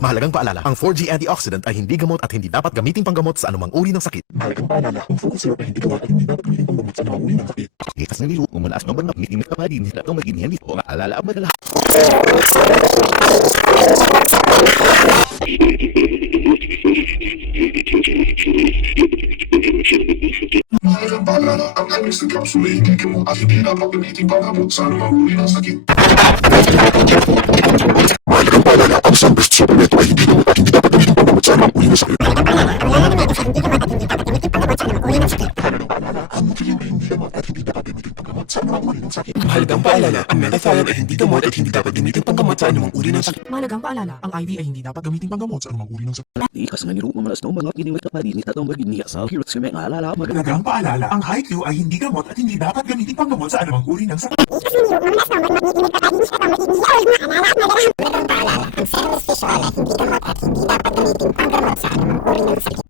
Mahalagang paalala, ang 4G antioxidant ay hindi gamot at hindi dapat gamitin panggamot sa anumang uri ng sakit. Mahalagang paalala, ang Focus Syrup ay hindi gamot at hindi dapat gamitin panggamot sa anumang uri ng sakit. Itas na nilo, umalaas ng banap, ngitimit ka pa din, hindi na maging hindi ko maalala ang madala. Mahalagang paalala, ang Emexin capsule ay hindi gamot at hindi dapat gamitin panggamot sa anumang uri ng sakit. Mahalagang paalala, ang Sunburst supplement ay hindi gamot at hindi dapat gamitin panggamot sa anumang uri ng sakit. Ang Nutrien ay hindi gamot at hindi dapat gamitin panggamot sa anumang uri ng sakit. Mahalagang paalala, ang Metathion ay hindi gamot at hindi dapat gamitin panggamot sa anumang uri ng sakit. Mahalagang paalala, ang IV ay hindi dapat gamitin panggamot sa anumang uri ng sakit. Itas na nilo, umalaas ng banap, ngitimit ka pa din, hindi na maging niya sa hirot sa mga alala ang madala. Mahalagang paalala, ang Haiku ay hindi gamot at hindi dapat gamitin panggamot sa anumang uri ng sakit. Ang Cereals Fish Oil ay hindi gamot at hindi dapat gamitin panggamot sa anumang uri ng sakit.